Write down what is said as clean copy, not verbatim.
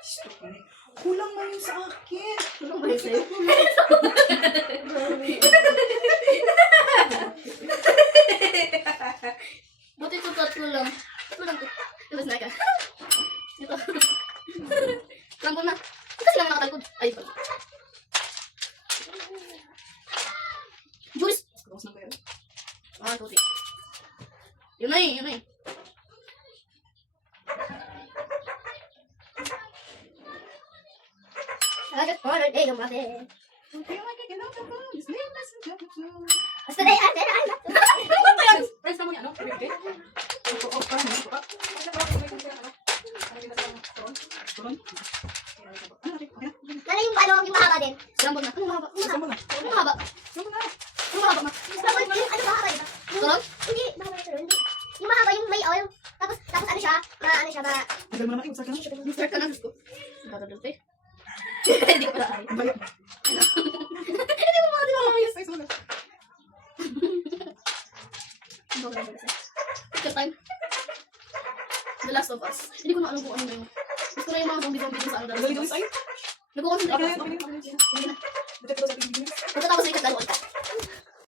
Stop na rin. Kulang na yun sa akin. Ano ba yun sa'yo? Buti ito tatlo lang. Tatlo lang to. Labas na ka. Ito. Langko na. Kasi lang nakatalkod. Ay, pala. Juice! Tapos na ko yun. Ah, tuti. Yun na eh, yun na eh. I just wanna take a mother. Okay, like it, love the phone. Just leave us and jump the phone. Yesterday I said I love you. Ano ba yan? Friends ka mo niya, no? Every day? Parang hindi ko pa. Nala yung ano, yung mahaba din. Lambot na. Ano mahaba? Ano na? Ano mahaba? Ano mahaba ma? Yung ano mahaba diba? Tulog? Hindi, mahaba ito. Hindi. Yung mahaba yung may oil. Tapos ano siya? Ano siya ba? Tagal mo naman, start ka na. Start ka na. Dadadal pa eh. Hindi ko pala ay. Ang bayo. Hindi mo mga ayos. Ay, sumunod. Picture time. The Last of Us. Hindi ko na alam kung ano na yun. Gusto na yung mga zombie-zombie sa ano. Dali, dali, ay. Nag-concentrate Okay na ako. yun, okay na yun. Hindi na.